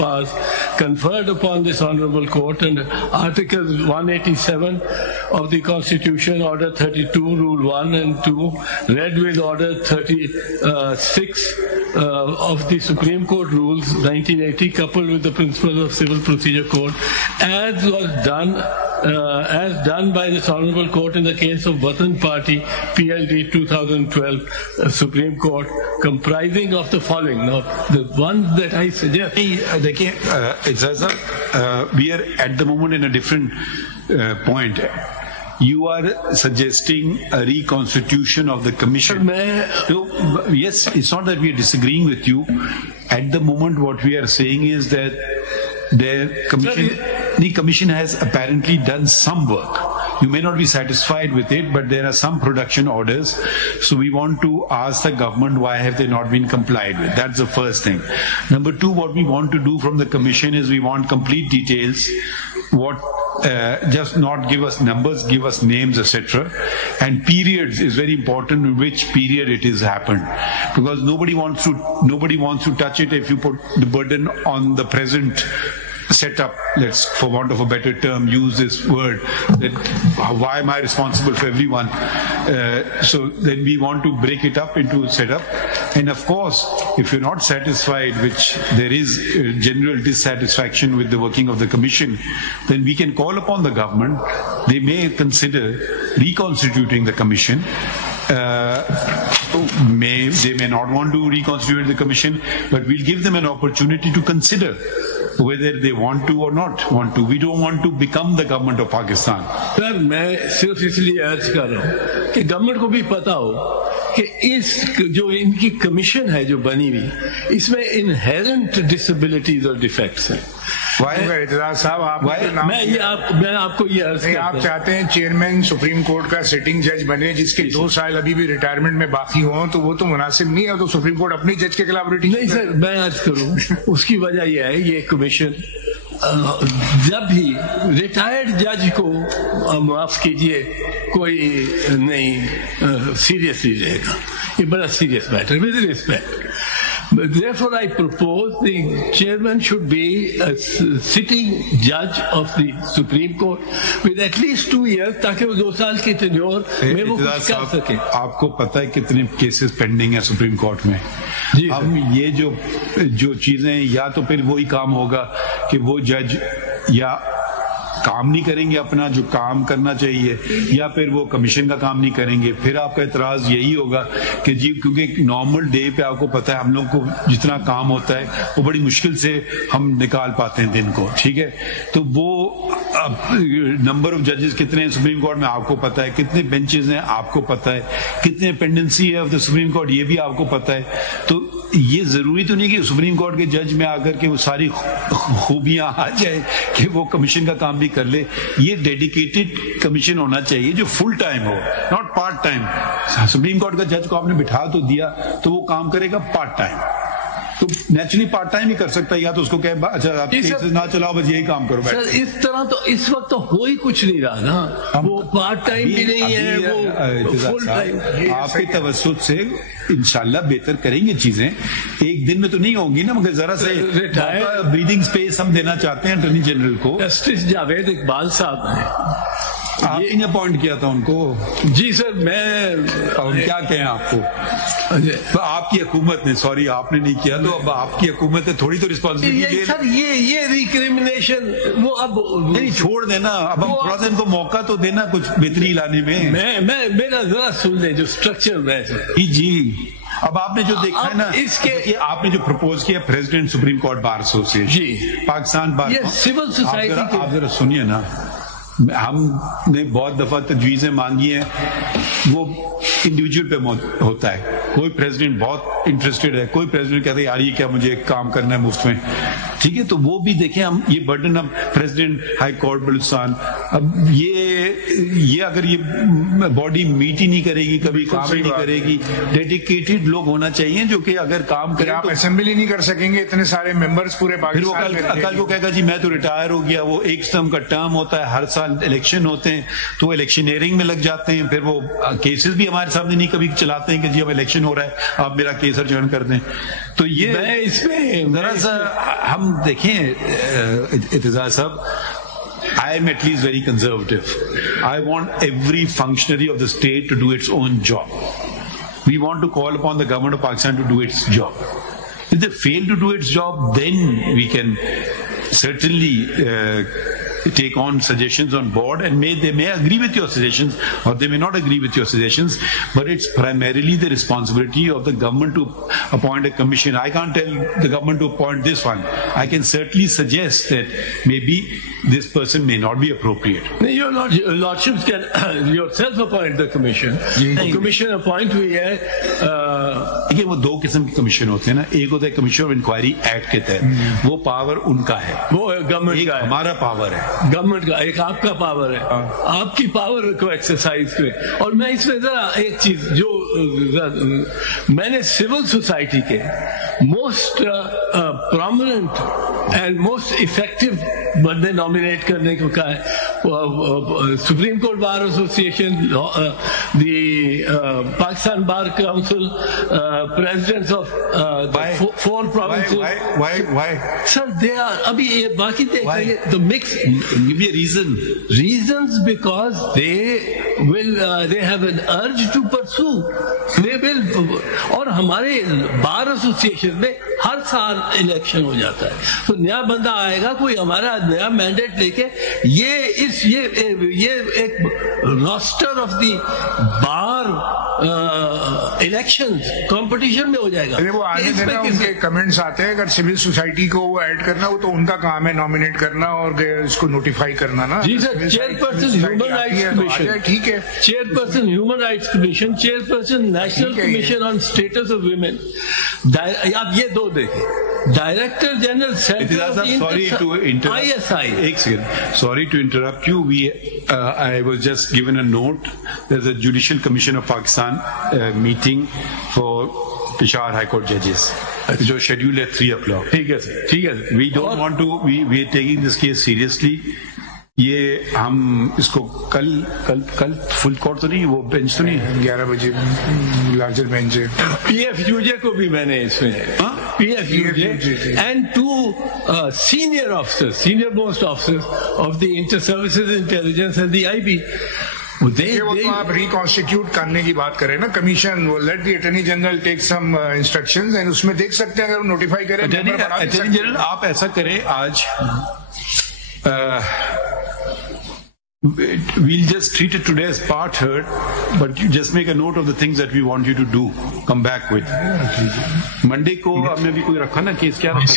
powers conferred upon this Honorable Court under Article 187 of the Constitution, Order 32, Rule 1 and 2, read with Order 36 of the Supreme Court Rules 1980, coupled with the principles of Civil Procedure Code, as done by this Honorable Court in the case of Watan Party PLD 2012 Supreme Court, comprising of the following. Now, the ones that I suggest. देखिए, we are at the moment in a different point. You are suggesting a reconstitution of the commission. So, yes, it's not that we are disagreeing with you. At the moment, what we are saying is that the commission has apparently done some work. You may not be satisfied with it, but there are some production orders. So we want to ask the government, why have they not been complied with? That's the first thing. Number two, what we want to do from the commission is we want complete details. Just not give us numbers, give us names, etc. And periods is very important, in which period it has happened. Because nobody wants to touch it if you put the burden on the present setup. Let's, for want of a better term, use this word, that why am I responsible for everyone? So then we want to break it up into setup. And of course, if you're not satisfied, which there is general dissatisfaction with the working of the commission, then we can call upon the government. They may consider reconstituting the commission. They may not want to reconstitute the commission, but we'll give them an opportunity to consider whether they want to or not want to. We don't want to become the government of Pakistan. Sir, मैं सिर्फ इसलिए अर्ज कर रहा हूँ कि गवर्नमेंट को भी पता हो कि इस जो इनकी कमीशन है जो बनी हुई, इसमें इनहेरेंट डिसेबिलिटीज और डिफेक्ट्स हैं। एतजाज साहब, मैं आपको ये अर्ज करता हूं, आप चाहते हैं चेयरमैन सुप्रीम कोर्ट का सिटिंग जज बने जिसके 2 साल अभी भी रिटायरमेंट में बाकी हो, तो वो तो मुनासिब नहीं है। तो सुप्रीम कोर्ट अपनी जज के खिलाफ नहीं सर, मैं अर्ज करूं, उसकी वजह यह है, ये कमीशन जब भी रिटायर्ड जज को माफ कीजिए कोई नहीं सीरियसली लेगा, ये बड़ा serious matter, with respect. Therefore, I propose the chairman should be a sitting judge of the Supreme Court with at least 2 years, ताकि वो 2 साल की टेन्योर में वो कुछ कर सके। आपको पता है कितने केसेस पेंडिंग है सुप्रीम कोर्ट में? हम ये जो चीजें, या तो फिर वही काम होगा कि वो जज या काम नहीं करेंगे अपना जो काम करना चाहिए, या फिर वो कमीशन का काम नहीं करेंगे। फिर आपका एतराज यही होगा कि जी, क्योंकि नॉर्मल डे पे आपको पता है हम लोग को जितना काम होता है वो बड़ी मुश्किल से हम निकाल पाते हैं दिन को, ठीक है? तो वो नंबर ऑफ जजेस कितने हैं सुप्रीम कोर्ट में आपको पता है, कितने बेंचेस हैं आपको पता है, कितने पेंडेंसी है ऑफ द सुप्रीम कोर्ट ये भी आपको पता है। तो ये जरूरी तो नहीं कि सुप्रीम कोर्ट के जज में आकर के वो सारी खूबियां आ जाए कि वो कमीशन का काम भी कर ले। ये डेडिकेटेड कमीशन होना चाहिए जो फुल टाइम हो, not part time. Supreme court का जज को आपने बिठा तो दिया तो वो काम करेगा पार्ट टाइम, तो नेचुरली पार्ट टाइम ही कर सकता है, या तो उसको कहे अच्छा आप केसेस ना चलाओ, बस यही काम करो। सर, इस तरह तो इस वक्त तो हो ही कुछ नहीं रहा ना, वो पार्ट टाइम भी नहीं है, वो फुल टाइम। आपके तवज्जुह से इंशाल्लाह बेहतर करेंगे चीजें, एक दिन में तो नहीं होंगी ना, मगर जरा से ब्रीदिंग स्पेस हम देना चाहते हैं अटॉर्नी जनरल को। जस्टिस जावेद इकबाल साहब ने आपने अपॉइंट किया था उनको? जी सर, मैं और क्या कहें आपको, तो आपकी हुकूमत ने, सॉरी आपने नहीं किया, तो अब आपकी हुकूमत ने थोड़ी तो रिस्पॉन्सिबिलिटी। सर ये रिक्रिमिनेशन वो अब नहीं छोड़ देना, अब हम थोड़ा सा इनको मौका तो देना कुछ बेहतरी लाने में। मैं मेरा जरा सुन ले जो स्ट्रक्चर में जी। अब आपने जो देखा है ना, इसके आपने जो प्रपोज किया president supreme court bar association जी पाकिस्तान बार सिविल सोसाइटी, आप जरा सुनिए ना, हमने बहुत दफा तजवीजें मांगी हैं, वो इंडिविजुअल पे होता है। कोई प्रेसिडेंट बहुत इंटरेस्टेड है, कोई प्रेसिडेंट कहता है यार ये क्या मुझे काम करना है मुफ्त में, ठीक है? तो वो भी देखें हम, ये बर्डन अब प्रेसिडेंट हाई कोर्ट बलूचिस्तान, अब ये अगर ये बॉडी मीट ही नहीं करेगी, कभी काम ही नहीं करेगी, डेडिकेटेड लोग होना चाहिए जो कि अगर काम करें। आप असेंबली नहीं कर सकेंगे, इतने सारे मेंबर्स पूरे पाकिस्तान में। कल को कहेगा जी मैं तो रिटायर हो गया, वो एक टर्म का टर्म होता है, हर साल इलेक्शन होते हैं, तो इलेक्शनियरिंग में लग जाते हैं, फिर वो केसेस भी हमारे सामने नहीं कभी चलाते हैं कि जी अब इलेक्शन हो रहा है आप मेरा केस अर्जन कर दें। तो ये मैं इसमें जरा सा हम देखें इत्तेजाज साहब, I am at least very conservative. I want every functionary of the state to do its own job. We want to call upon the government of Pakistan to do its job. If they fail to do its job, then we can certainly take on suggestions on board, and they may agree with your suggestions or they may not agree with your suggestions, but it's primarily the responsibility of the government to appoint a commission. I can't tell the government to appoint this one. I can certainly suggest that maybe this person may not be appropriate. Your lordships can yourself appoint the commission. Commission appoint हुई है देखिए वो दो किस्म के कमीशन होते हैं ना, एक होता है कमीशन ऑफ इंक्वायरी एक्ट के तहत, वो पावर उनका है, वो गवर्नमेंट का है, हमारा पावर है, गवर्नमेंट का एक आपका पावर है, आपकी पावर को एक्सरसाइज करें। और मैं इसमें जरा एक चीज जो मैंने सिविल सोसाइटी के most prominent and most effective बंदे नॉमिनेट करने को कहा है, supreme court bar association, the Pakistan bar council, presidents of four provinces. Why? Sir, they are. अभी ये बाकी देखेंगे the mix. Give me a reason. Reasons because they have an urge to pursue. They will. और हमारे bar association में हर साल इलेक्शन हो जाता है, तो नया बंदा आएगा, कोई हमारा नया मैंडेट लेके ये एक roster of the bar elections competition में हो जाएगा। अरे वो आने देना, उनके कमेंट्स आते हैं, अगर सिविल सोसाइटी को वो ऐड करना वो तो उनका काम है, नॉमिनेट करना और इसको नोटिफाई करना ना। जी sir, chairperson human rights commission, ठीक है, chairperson human rights commission, chairperson national commission on status of women. आप ये दो देखें, director general sorry to interrupt, एक second, sorry to interrupt you, I was just given a note. There's a Judicial Commission of Pakistan meeting for Peshawar High Court judges. जो scheduled at 3 o'clock. ठीक है सर, ठीक है। We don't want to. We are taking this case seriously. ये हम इसको कल full court तो नहीं, वो बेंच तो नहीं, 11 बजे लार्जर बेंच है। PFUJ को भी मैंने इसमें PFUJ and two senior officers, senior most officers of the Inter-Services Intelligence and the IB. वो तो आप रिकॉन्स्टिट्यूट करने की बात करें ना, कमीशन, वो let the attorney general take some instructions and उसमें देख सकते हैं, अगर वो नोटिफाई करें। अटॉर्नी जनरल आप ऐसा करें, आज we'll just treat it today as part heard, but you just make a note of the things that we want you to do, come back with. Monday को हमने भी कोई रखा ना केस, क्या रखा था?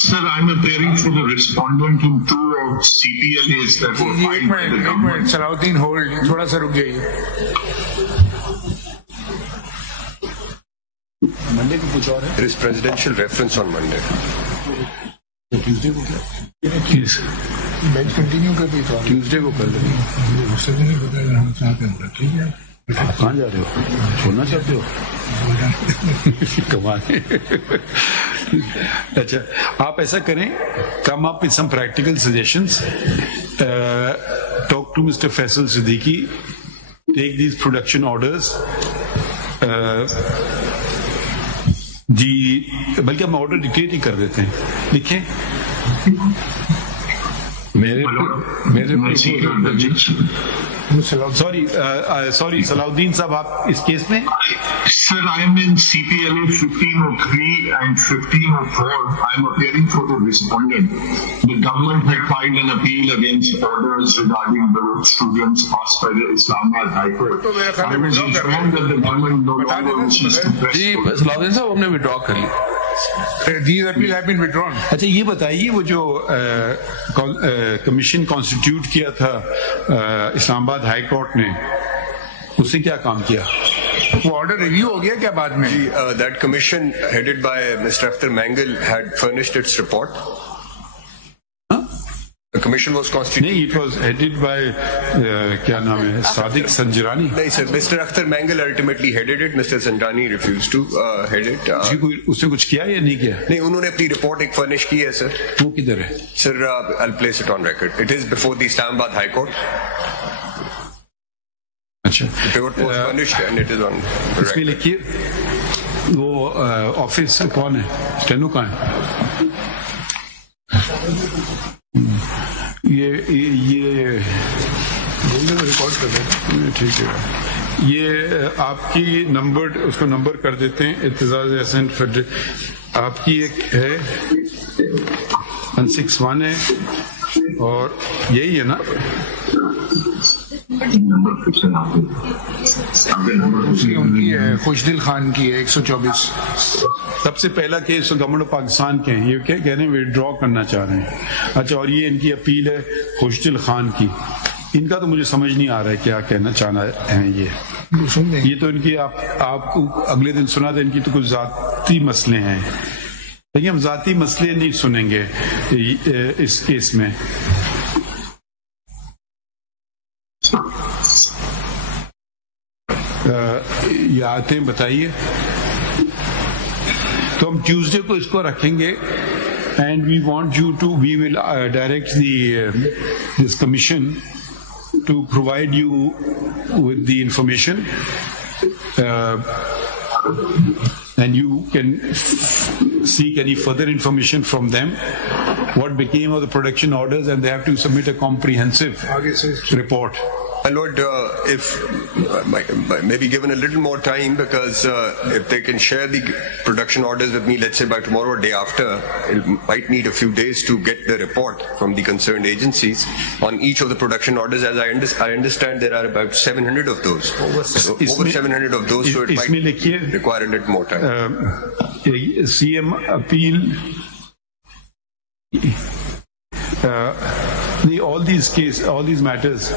Sir, I'm appearing for the respondent in two of CPLAs that were filed by the government. Salahuddin hold, थोड़ा सा रुक जाइए। मंडे को कुछ और है? There is presidential reference on Monday. Tuesday को क्या? बेंच कंटिन्यू कर दी तो ट्यूजडे को कर लेंगे, उससे भी नहीं पता अगर हम चाहते हैं। ठीक है, आप कहाँ जा रहे हो, छोड़ना चाहते हो? कमाल। अच्छा, आप ऐसा करें, come up with some practical suggestions, talk to mister Faisal Siddiqui, take these production orders, बल्कि हम ऑर्डर डिक्टेट ही कर देते हैं, लिखें। सॉरी सलाउद्दीन साहब, आप इस केस में? Sir, I am in CPLA 1503 and 1504. I am appearing for the respondent. The government had filed an appeal against orders regarding the students passed by the Islamabad High Court. I was informed that the government no longer wishes to press. जी सलाउद्दीन साहब, हमने विड्रॉ कर ली। These appeal have been withdrawn. अच्छा, ये बताइए, वो जो commission constitute किया था इस्लामाबाद हाई कोर्ट ने, उसने क्या काम किया? वो ऑर्डर रिव्यू हो गया क्या बाद में? That commission headed by Mr. Akhtar Mangal had furnished its report. The commission was constituted. नहीं, it was headed by क्या नाम है, सादिक संजरानी। नहीं sir, Mr. Akhtar Mangal ultimately headed it. Mr. Sanjani refused to head it. उसने कुछ किया या नहीं किया? नहीं, उन्होंने अपनी रिपोर्ट एक फर्निश की है सर। वो किधर है? Sir, I'll place it on record. It is before the Islamabad High Court. अच्छा, The report was furnished and it is on record. इसमें लिखिए वो ऑफिस कौन है, स्टेनो कहाँ है? ये रिकॉर्ड कर रहे, ठीक है, ये आपकी नंबर, उसको नंबर कर देते हैं। एतजाज अहसन फेडरल आपकी एक है 161 है, और यही है ना? उनकी है, खुशदिल खान की है 124। सबसे पहला केस गवर्नमेंट ऑफ पाकिस्तान के हैं, ये क्या कह रहे हैं, विड्रॉ करना चाह रहे हैं। अच्छा, और ये इनकी अपील है खुशदिल खान की। इनका तो मुझे समझ नहीं आ रहा है क्या कहना चाहना है। ये तो इनकी आपको अगले दिन सुना था, इनकी तो कुछ जाती मसले हैं, लेकिन हम जाती मसले नहीं सुनेंगे इस केस में। ये आते हैं, बताइए। तो हम ट्यूसडे को इसको रखेंगे, and we want you to, we will direct this commission to provide you with the information, and you can seek any further information from them, what became of the production orders, and they have to submit a comprehensive report. My Lord, if maybe given a little more time, because if they can share the production orders with me, let's say by tomorrow or day after, it might need a few days to get the report from the concerned agencies on each of the production orders. As I understand, there are about 700 of those. So over 700 of those, so it might require a little more time. CM appeal. All these matters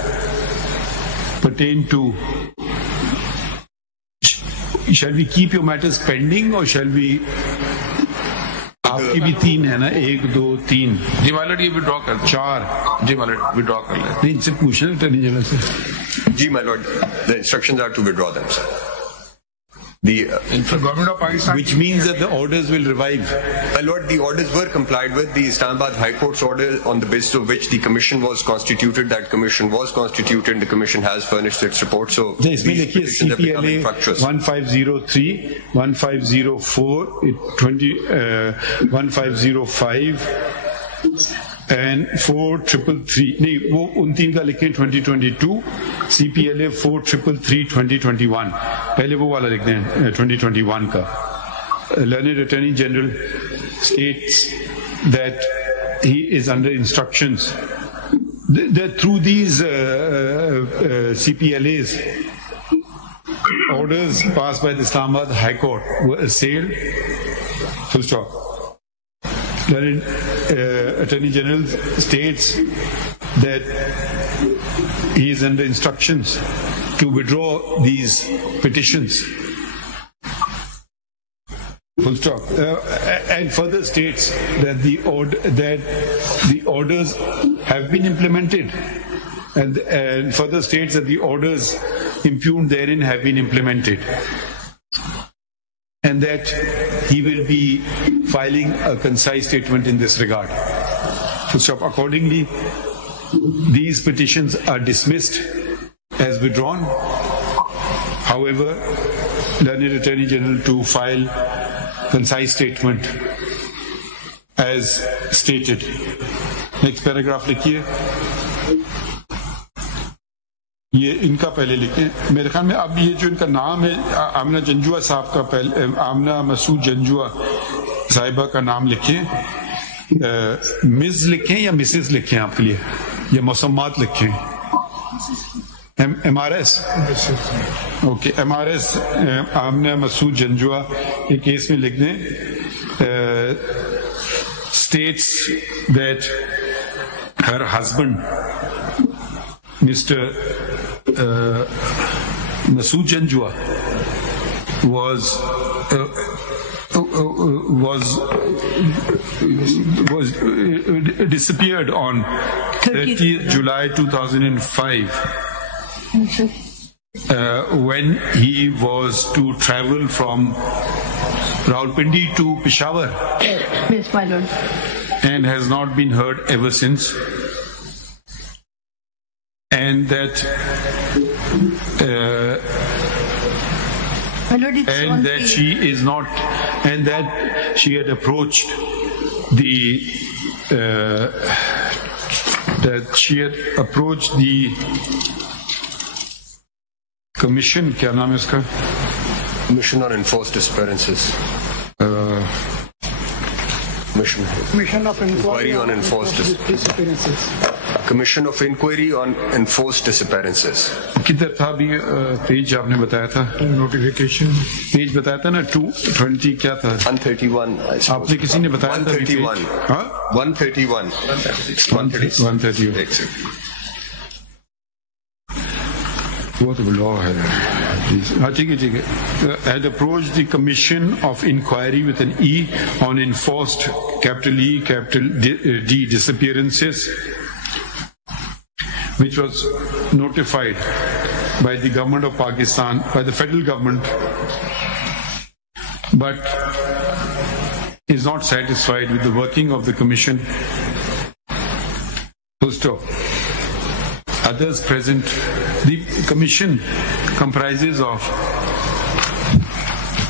pertain to, shall we keep your matters pending, or shall we, आपकी भी 3 है ना, 1 2 3। जी मालूम, ये विड्रॉ कर 4। जी मालूम, विड्रॉ कर ले। नहीं, इनसे पूछना अटॉर्नी जनरल से। जी my Lord, the instructions are to withdraw them, sir. The government of Pakistan, which means that the orders will revive. My Lord, the orders were complied with. The Islamabad High Court's order, on the basis of which the commission was constituted, that commission was constituted. The commission has furnished its report. So इसमें लिखिए CPLA 1503, 1504, 1505 and 4333, नहीं वो उन 3 का लिखें 2022, CPLA 4333 2021, पहले वो वाला लिख दें 2021 का। Learned Attorney General states that he is under instructions that through these CPLAs, orders passed by the Islamabad High Court were assailed. Full stop. Learned Attorney General states that he is under instructions to withdraw these petitions. Full stop. And further states that the orders have been implemented, and further states that the orders impugned therein have been implemented, and that he will be filing a concise statement in this regard. So accordingly, these petitions are dismissed as withdrawn. However, Learned Attorney General to file concise statement as stated. Next paragraph लिखिए। ये इनका पहले लिखें, मेरे ख्याल में। अब ये जो इनका नाम है, आमना जंजुआ साहब का, पहले आमना मसूद जंजुआ साहिबा का नाम लिखें। मिस लिखें या मिसेस लिखें आपके लिए, या मौसमात लिखें? MRS, ओके, MRS आमना मसूद जंजुआ एक केस में लिख दें। states that her husband, Mr. Masood Janjua, was disappeared on 30th July 2005 when he was to travel from Rawalpindi to Peshawar. Yes, my lord. And has not been heard ever since. And that and that she is not, and that she had approached the commission. क्या नाम है उसका? Commission on Enforced Disappearances. Commission of Inquiry on Enforced Disappearances. Commission of Inquiry on Enforced Disappearances. किधर था अभी पेज आपने बताया था? नोटिफिकेशन पेज बताया था ना 220 क्या था? 131. आपने किसी ने बताया था? 131. हाँ? 131. 131. वो तो लॉ है. हाँ ठीक है. Had approached the Commission of Inquiry with an E on enforced capital E capital D disappearances, which was notified by the government of Pakistan, by the federal government, but is not satisfied with the working of the commission. Full stop. Others present. The commission comprises of,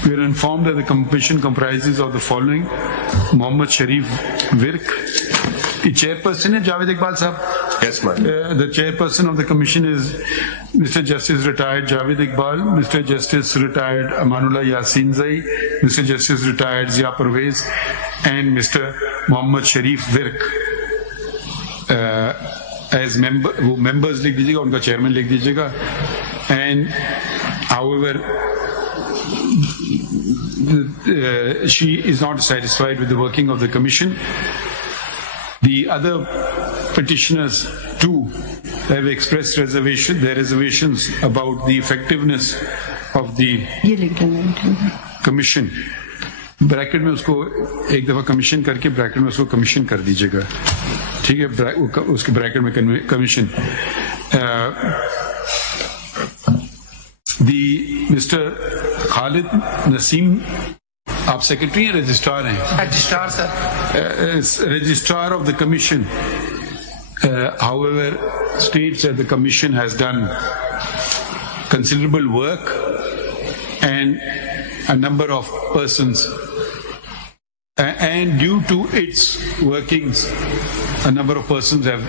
we are informed that the commission comprises of the following: Mohammad Sharif Virk, the chairperson is Javed Iqbal Sahab. Yes, ma'am. The chairperson of the commission is Mr. Justice Retired Javed Iqbal, Mr. Justice Retired Amanullah Yasin Zai, Mr. Justice Retired Zia Parvez, and Mr. Mohammad Sharif Virk. As member, वो members लिख दीजिएगा, उनका chairman लिख दीजिएगा. And however, she is not satisfied with the working of the commission. The other petitioners too have expressed their reservations about the effectiveness of the commission. Bracket में उसको एक दफा कमीशन करके ब्रैकेट में उसको कमीशन कर दीजिएगा, ठीक है? उसके ब्रैकेट में कमीशन. मिस्टर खालिद नसीम, आप सेक्रेटरी हैं, रजिस्ट्रार हैं? Registrar sir. Registrar of the commission, however, states that the commission has done considerable work and a number of persons, and due to its workings, a number of persons have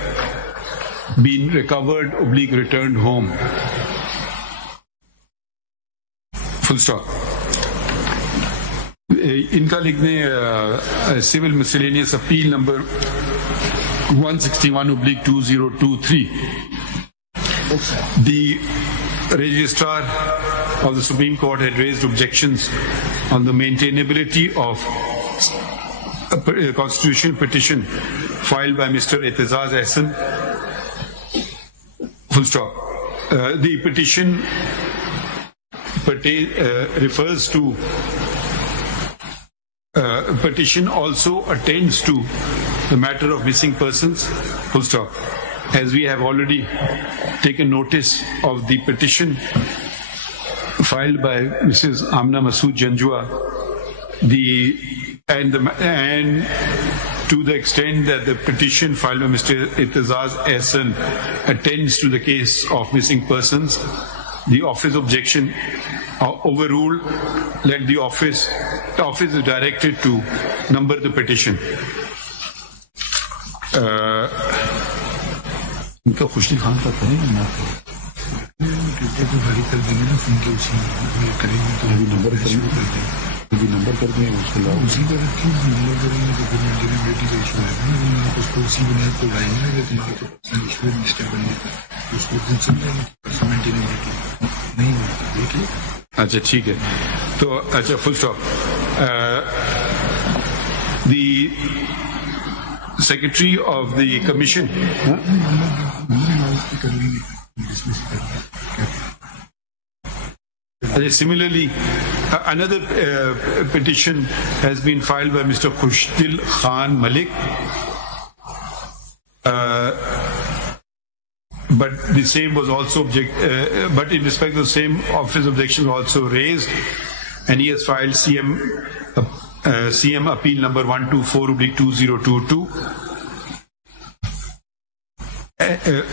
been recovered / returned home. Full stop. इनका लिखने civil miscellaneous appeal number 161/2023. The registrar of the Supreme Court had raised objections on the maintainability of a constitutional petition filed by Mr. Aitezaz Ahsan. Full stop. The petition refers to petition also attends to the matter of missing persons. Full stop. As we have already taken notice of the petition filed by Mrs. Amna Masood Janjua, and to the extent that the petition filed by Mr. Aitezaz Ahsan attends to the case of missing persons, the office objection overruled. Let the office is directed to number the petition. उनका खुशनी खान का करेंगे ना, तो गाड़ी कर देंगे ना, उनके उसी करेंगे तो अभी नंबर कर देंगे उसको लाओ, उसी पर रखें, नंबर करेंगे तो फिर जेनरेटी का इशू है ना, उसको उसी बुनियाद पर लाएंगे ना, तुम्हारे तो पर्सनल इशू है मिस्टर बनने का, उसको दिन समझेंगे पर्सनल जेनरेटी नहीं होता. देखिए अच्छा ठीक है. तो अच्छा full stop. The Secretary of the Commission. Similarly, another petition has been filed by Mr. Khushdil Khan Malik, but the same was also but in respect of the same, office objection was also raised, and he has filed CM appeal number 124/2022,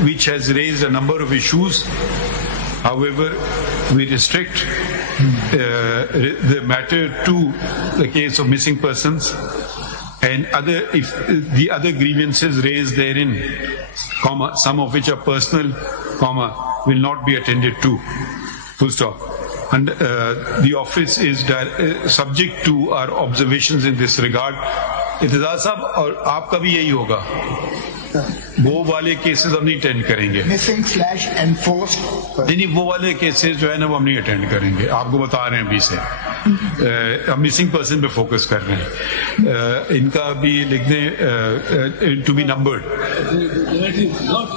which has raised a number of issues. However, we restrict the matter to the case of missing persons and if the other grievances raised therein, some of which are personal, will not be attended to. Full stop. And the office is subject to our observations in this regard. Aitezaz साहब और आपका भी यही होगा, वो वाले केसेस हम नहीं अटेंड करेंगे। Missing/enforced नहीं, वो वाले केसेस जो है ना वो हम नहीं अटेंड करेंगे, आपको बता रहे हैं अभी से। हम मिसिंग पर्सन पे फोकस कर रहे हैं, इनका भी लिख दें to be numbered. That is not,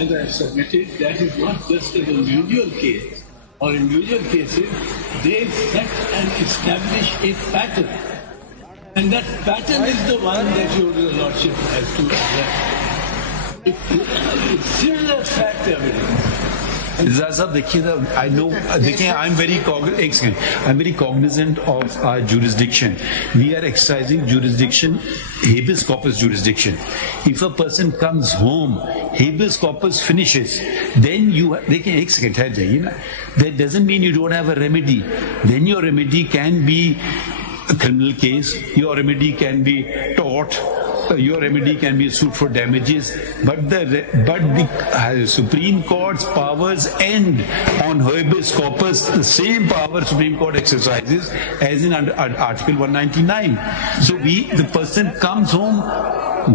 as I submitted, that is not just an individual case or individual cases. They set and establish a pattern. And that pattern is the one that your Lordship has to address. It's similar fact evidence. देखिए ना, I know, देखिए, I'm very cognizant of our jurisdiction. We are exercising jurisdiction, habeas corpus jurisdiction. If a person comes home, habeas corpus finishes, then देखिए एक सेकंड ठहर जाइए ना. That doesn't mean you don't have a remedy. Then your remedy can be a criminal case. Your remedy can be tort. Your remedy can be a suit for damages, but the Supreme Court's powers end on habeas corpus, the same power Supreme Court exercises as in Article 199. So the person comes home,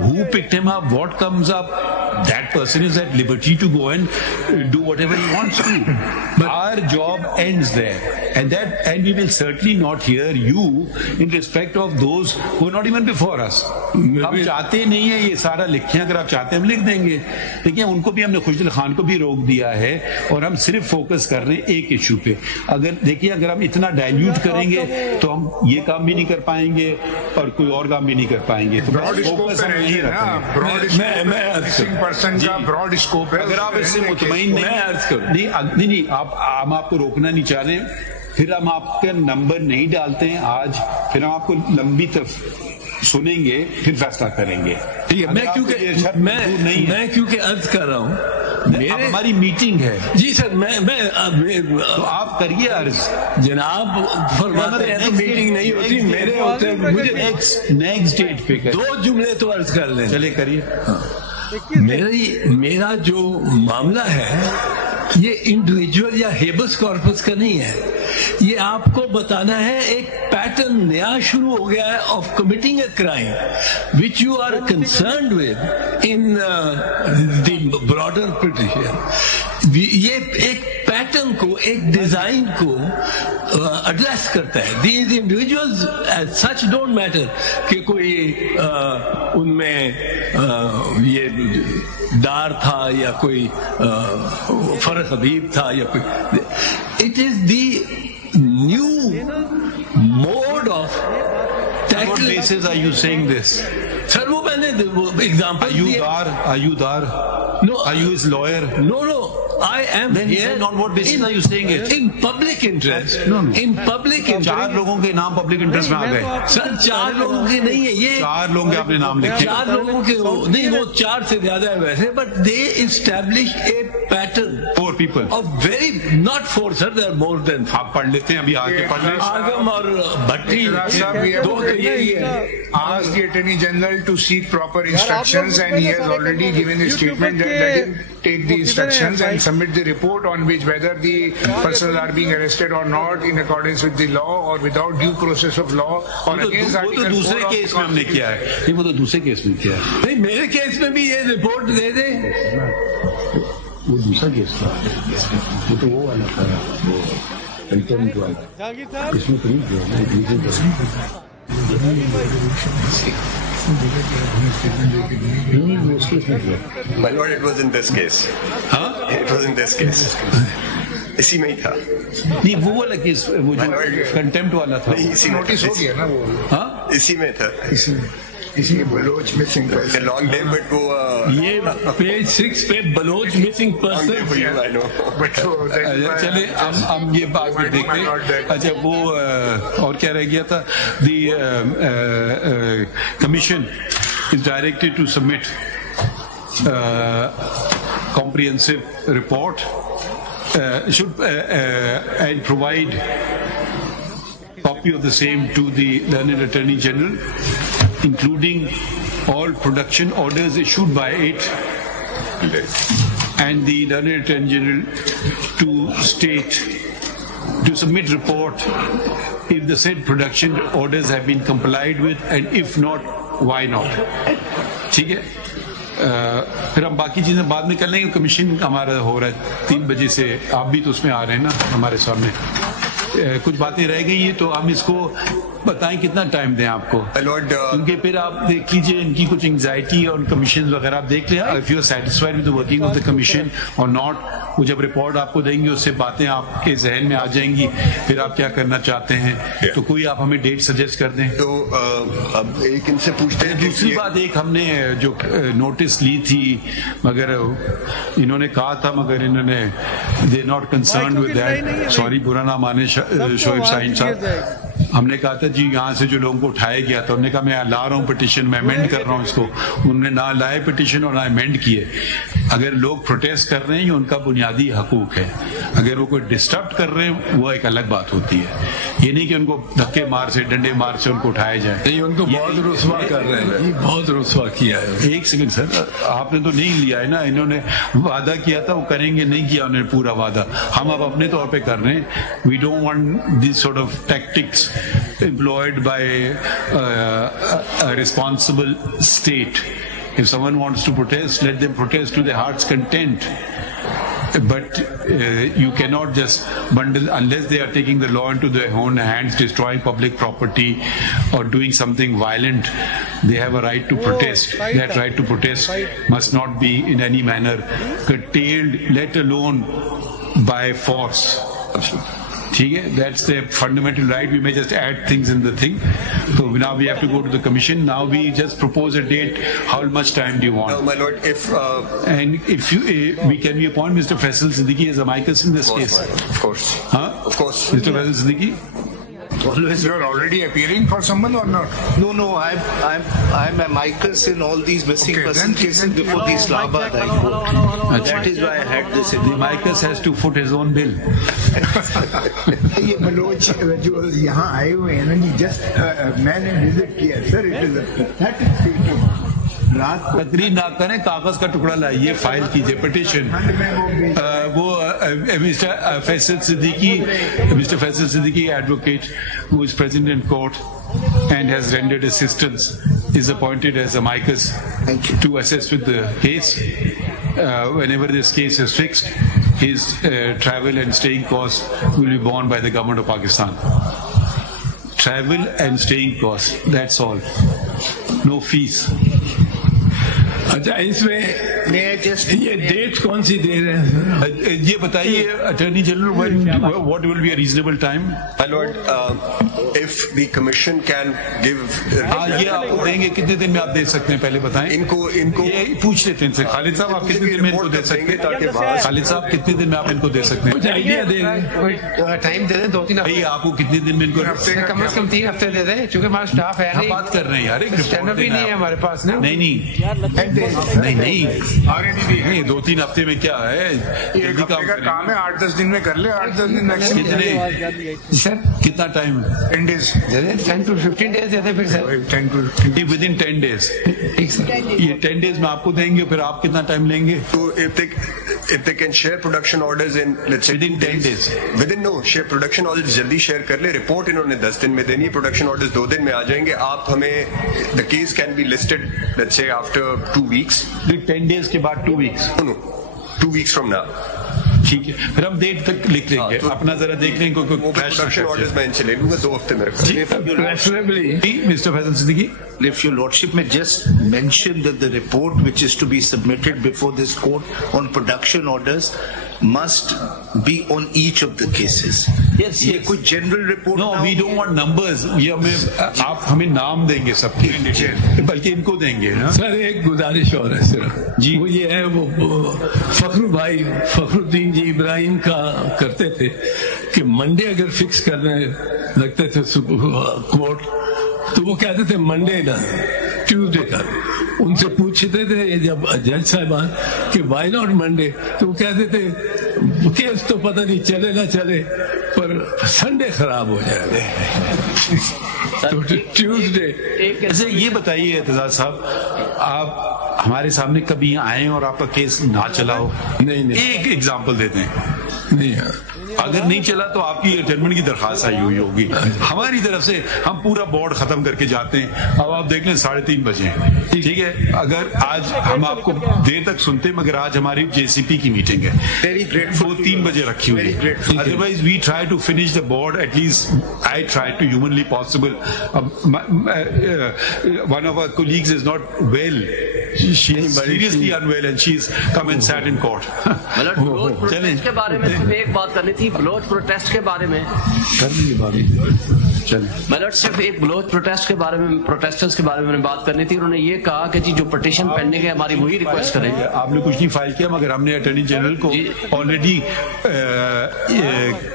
who picked him up, what comes up, that person is at liberty to go and do whatever he wants to. But our job ends there, and we will certainly not hear you in respect of those who are not even before us. हम चाहते नहीं है ये सारा लिखें, अगर आप चाहते हैं हम लिख देंगे, देखिए उनको भी हमने खुशदिल खान को भी रोक दिया है और हम सिर्फ फोकस कर रहे हैं एक इशू पे। अगर हम इतना डाइल्यूट करेंगे तो हम ये काम भी नहीं कर पाएंगे और कोई और काम भी नहीं कर पाएंगे। तो फोकस हम यही रखते हैं। पर्सन का ब्रॉड स्कोप है। अगर आप इससे मुतमईन नहीं, हम आपको रोकना नहीं चाह रहे, फिर हम आपका नंबर नहीं डालते हैं आज, फिर हम आपको लंबी तरफ सुनेंगे, फिर फैसला करेंगे। ठीक है, मैं क्योंकि अर्ज कर रहा हूँ, हमारी मीटिंग है जी सर, तो आप करिए अर्ज। जनाब फरमाते हैं तो मीटिंग नहीं होती, मेरे होते मुझे नेक्स्ट डेट पे 2 जुमले तो अर्ज कर लें। चले करिए। मेरा जो मामला है ये इंडिविजुअल या हेबस कॉर्पस का नहीं है, ये आपको बताना है एक पैटर्न नया शुरू हो गया है of committing a crime which you are concerned with in the broader petition. ये एक पैटर्न को, एक डिजाइन को एड्रेस करता है। These individuals as such don't matter कि कोई उनमें ये डार था या कोई फरक हबीब था या कोई, it is the new mode of tackling. What basis are you saying this? Sir वो मैंने example Are you dar? No. Are you his lawyer? No. I am then here. On what basis are you saying it? In public interest. No. In public interest. 4 लोगों के नाम public interest में आ गए। सर 4 लोगों के नहीं है ये। 4 लोगों के आपने नाम लिखे। 4 लोगों के नहीं, वो 4 से ज्यादा है वैसे, but they established a pattern. 4 people. Of very not 4 sir, there are more than 4. आप पढ़ लेते हैं अभी आगे पढ़ लें। आगम और भट्टी 2 तो यही है। Ask the Attorney General to seek proper instructions, and he has already given a statement that let him take the instructions and submit the report on which whether the persons are being arrested or not in accordance with the law or without due process of law or against Article 4 of the दूसरे केस में हमने किया है, नहीं वो तो दूसरे केस में किया है। नहीं मेरे केस में भी ये रिपोर्ट दे दे। वो दूसरा केस था, वो तो वो वाला था, वो कंटेम्प्ट वाला, इसमें तो नहीं किया। My lord, it was in this case. Huh? It was in this case. इसी में ही था। नहीं वो वाला केस, वो जो कंटेम्प्ट वाला था, नोटिस हो गया ना वो। हाँ इसी में था। इसी Baloch missing person. Long day but वो ये पेज 6 पे बलोच मिसिंग पर्सन। चले हम ये बात में देखते हैं। अच्छा वो और क्या रह गया था? The commission is directed to submit comprehensive report and provide copy of the same to the Learned Attorney General, including all production orders issued by it, and the Learned Attorney General to submit report if the said production orders have been complied with, and if not, why not. ठीक है, फिर हम बाकी चीजें बाद में कर लेंगे. कमीशन हमारा हो रहा है 3 बजे से, आप भी तो उसमें आ रहे हैं ना हमारे सामने. कुछ बातें रह गई है तो हम इसको बताएं कितना टाइम दें आपको, क्योंकि फिर आप देख लीजिए इनकी कुछ एंजाइटी और कमीशन वगैरह आप देख लें. If you are satisfied with the working of the commission और नॉट, वो जब रिपोर्ट आपको देंगे उससे बातें आपके जहन में आ जाएंगी, फिर आप क्या करना चाहते हैं. तो कोई आप हमें डेट सजेस्ट कर दें. तो अब एक इनसे पूछते हैं. दूसरी बात, एक हमने जो नोटिस ली थी, मगर इन्होंने कहा था, मगर इन्होंने they not concern with that. Sorry, बुरा ना माने शोएब साहिन साहब. हमने कहा था जी यहाँ से जो लोगों को उठाया गया था, उन्होंने कहा मैं ला रहा हूँ पिटीशन, मैं अमेंड कर रहा हूँ इसको. उन्होंने ना लाए पिटीशन और ना अमेंड किए. अगर लोग प्रोटेस्ट कर रहे हैं ये उनका बुनियादी हकूक है. अगर वो कोई डिस्टर्ब कर रहे हैं वो एक अलग बात होती है. ये नहीं कि उनको धक्के मार से, डंडे मार से उनको उठाया जाए. नहीं, उनको बहुत रुस्वा कर रहे हैं, बहुत रुस्वा किया है. एक सेकंड सर, आपने तो नहीं लिया है ना. इन्होंने वादा किया था वो करेंगे, नहीं किया उन्होंने पूरा वादा. हम अब अपने तौर पे कर रहे हैं. We don't want this sort of tactics employed by a responsible state. If someone wants to protest, let them protest to their heart's content. But you cannot just bundle, unless they are taking the law into their own hands, destroying public property or doing something violent. They have a right to protest. That right to protest must not be in any manner curtailed, let alone by force. ठीक है, that's the fundamental right. We may just add things in the thing. So now we have to go to the commission. Now we just propose a date. How much time do you want? No, my lord, if and if you can we appoint Mr. Faisal Siddiqui as amicus in this case? Of course. Huh? Of course. Mr. Faisal Siddiqui? Always. You're already appearing for someone or not? No. I'm amicus in all these missing person cases before the Islamabad High Court. That is why I had this. The amicus has to foot his own bill. ये बलोच जो यहाँ आए हुए हैं ना जी, जस्ट मैंने विजिट किया sir. It is तकरीर ना करें, कागज का टुकड़ा लाइए, फाइल कीजिए पिटीशन. वो मिस्टर Faisal Siddiqui advocate who is present in court and has rendered assistance is appointed as amicus to assist with the case. Whenever this case is fixed, his travel and staying costs will be borne by the government of Pakistan. Travel and staying costs, that's all. No fees. अच्छा, इसमें ये डेट कौन सी दे रहे हैं? ये बताइए attorney general, what will be a reasonable time? My lord, if the commission can give. ये आप देंगे, कितने दिन में आप दे सकते हैं पहले बताएं. इनको ये पूछ लेते हैं इनसे. खालिद साहब, आप कितने दिन में इनको दे सकते हैं? खालिद साहब, कितने दिन में आप इनको दे सकते हैं? कुछ आइडिया दे रहे, टाइम दे दें 2-3 भाई. आपको कितने दिन में इनको? कम से कम 3 हफ्ते दे दें, क्योंकि हमारा स्टाफ है. हम बात कर रहे हैं यार, स्टैंड भी नहीं है हमारे पास ना. नहीं 2-3 हफ्ते में क्या है, जल्दी काम है. 8-10 दिन में कर ले. 8-10 दिन कितने सर, कितना टाइम? 10 days. 10 to 15 days देते फिर सर. 10 to 15 within 10 days. ठीक सर. ये 10 days में आपको देंगे, फिर आप कितना टाइम लेंगे? So if they can share production orders in, let's say, within 10 days. share production orders जल्दी शेयर कर ले. रिपोर्ट इन्होंने 10 दिन में देनी है, प्रोडक्शन ऑर्डर्स 2 दिन में आ जाएंगे. आप हमें the case can be listed, let's say, after 2 weeks. 10 days के बाद 2 weeks. No, 2 weeks from now. ठीक है, फिर हम डेट तक लिख लेंगे. अपना जरा देख लेंगे कोई प्रोडक्शन ऑर्डर्स मैं इनसे ले लूंगा 2 हफ्ते में. मिस्टर Faisal Siddiqui, if your lordship may just mention that the report which is to be submitted before this court on production orders must be on each of the cases. Yes. ये कोई general report? No, we don't want numbers. ये आप हमें नाम देंगे सबके, बल्कि इनको देंगे ना. सर, एक गुजारिश और है सिर्फ जी, वो ये है, वो फखरुद्दीन जी इब्राहिम का करते थे कि मंडे अगर फिक्स करने लगते थे कोर्ट, तो वो कहते थे मंडे ना, ट्यूसडे कर. उनसे पूछते थे ये जब जज साहबान कि व्हाई नॉट मंडे, तो वो कहते थे केस तो पता नहीं चले ना चले पर संडे खराब हो जाएगा तो ट्यूसडे। ऐसे ये बताइए एतजाज साहब, आप हमारे सामने कभी आए और आपका केस ना चला हो? नहीं। एक एग्जांपल देते हैं। नहीं, अगर नहीं चला तो आपकी अटेंडमेंट की दरखास्त आई हुई होगी। हमारी तरफ से हम पूरा बोर्ड खत्म करके जाते हैं। अब आप देख लें 3:30 बजे, ठीक है। अगर आज हम आपको देर तक सुनते, मगर आज हमारी JCP की मीटिंग है, Very grateful. वो 3 बजे रखी हुई है। Otherwise we try to finish the board, at least I try to humanly possible. One of our colleagues is not well, she is seriously unwell and she's come and sat in court. Baloch protest के बारे में सिर्फ एक बात करनी थी, Bloch protest के बारे में सिर्फ एक बलोच प्रोटेस्ट के बारे में, प्रोटेस्टर्स के बारे में बात करनी थी। उन्होंने ये कहा कि जी जो पिटीशन पेंडिंग है हमारी वही रिक्वेस्ट करें। आपने कुछ नहीं फाइल किया, मगर हमने अटॉर्नी जनरल को ऑलरेडी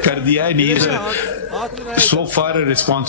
कर दिया है। नहीं सो फार रिस्पॉन्स